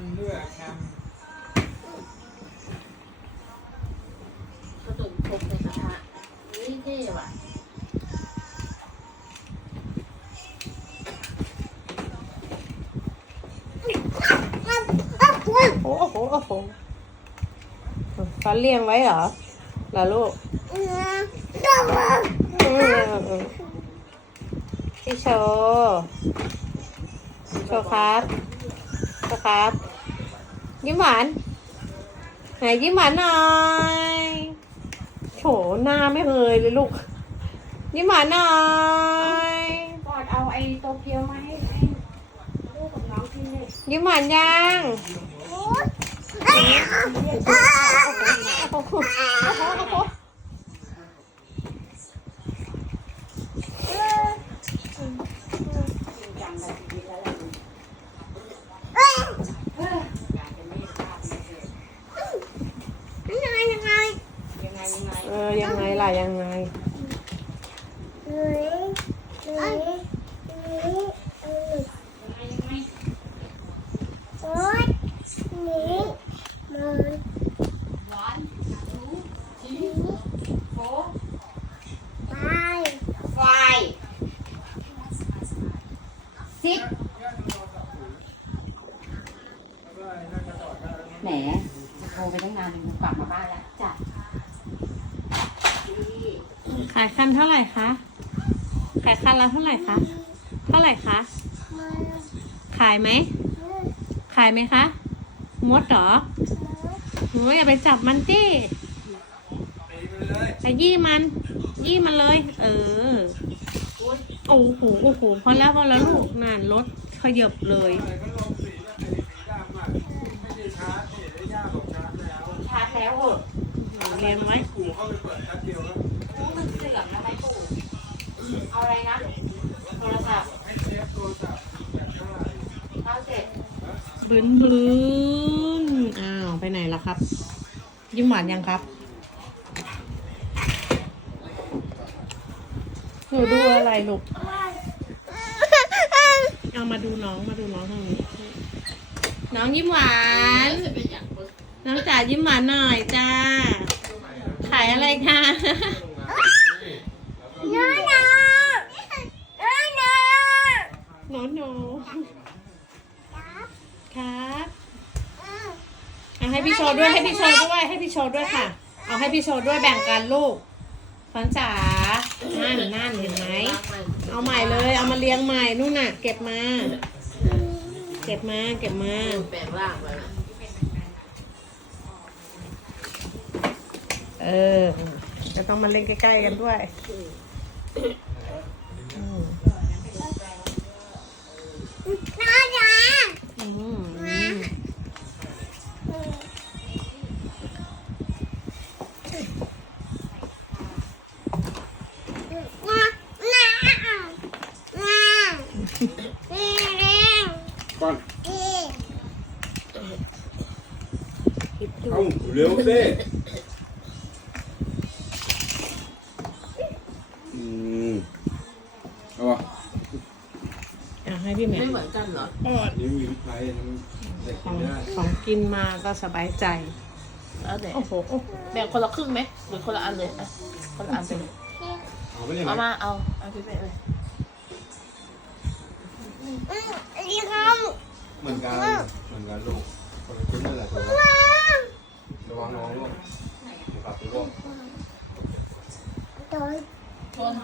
มด้วยแคมกระตุนครบในกระทะนี่เท่ว่ะโอ้โหโอ้โหฟ้าเลี้ยงไว้เหรอล่ะลูกอืมพี่โชว์โชว์ครับโชว์ ครับ ยิ้มหวานไหนยิ้มหวานหน่อยโถหน้าไม่เคยเลยลูก ยิ้มหวานหน่อยกอดเอาไอ้โตเกียวมาให้ให้ลูกกับน้องกินเลยยิ้มหวานยัง โอ้โหโอ้โห จังเลยชีวิตแล้วแหละอยากจะไม่ทราบไม่เจอยังไงยังไง เออ ยังไง ล่ะยังไงยังไงวันทูทีโฟไฟซิกแหมจะโทรไปตั้งนานนึงกลับมาบ้านแล้วจ้ะดี ขายคันเท่าไหร่คะ ขายคันละเท่าไหร่คะ เท่าไหร่คะ ขายไหม ขายไหมคะ มดเหรอหนูอย่าไปจับมันจี้ตีไปเลยไปยี่มัน ยี่มันเลย เออ โอ้โห โอ้โห พอแล้วพอแล้วลูกนานรถขยับเลยอะไรก็ลงสีแล้วสีสีดำอะไม่ได้ชาร์จนี่ได้ย่าบอกชาร์จแล้วชาร์จแล้วเหรอเรียงไว้กูเข้าไปเปิดแป๊บเดียวแล้ว เอาอะไรนะ โทรศัพท์เก้าเจ็ดบึนบึนอ้าว ไปไหนล่ะครับ ยิ้มหวานยังครับหนูดูอะไรลูก เอามาดูน้องมาดูน้องทางนี้ น้องยิ้มหวาน น้องจ๋ายิ้มหวานหน่อยจ้า ขายอะไรคะโนโน ครับเอาให้พี่โชว์ด้วยให้พี่โชว์ด้วยให้พี่โชว์ด้วยค่ะ เอาให้พี่โชว์ด้วยแบ่งกันลูกฟันจ๋านั่นนั่นเห็นไหมเอาใหม่เลยเอามาเลี้ยงใหม่นู่นน่ะ เก็บมา เก็บมาเก็บมาแปลงร่างไปนะเออจะต้องมาเล่นใกล้ๆกันด้วย เอาเร็วสิอืมเอาวะอะให้พี่แหม่ไม่เหมือนกันเหรอนี่มีไฟเด็กขกิอนงได้ของกินมาก็สบายใจ แล้วไหนโอ้โหโอ้โหแบ่งคนละครึ่งไหมหรือคนละอันเลยอะคนละอันไปเลยเอาไปเลยไหมเอามาเอาเอาพี่เป๊ะเลยเหมือนกันเหมือนกันลูกคนละชิ้นนั่นแหละแต่ว่า ระวังน้องลูกเดี๋ยวปรับตัวลูกชน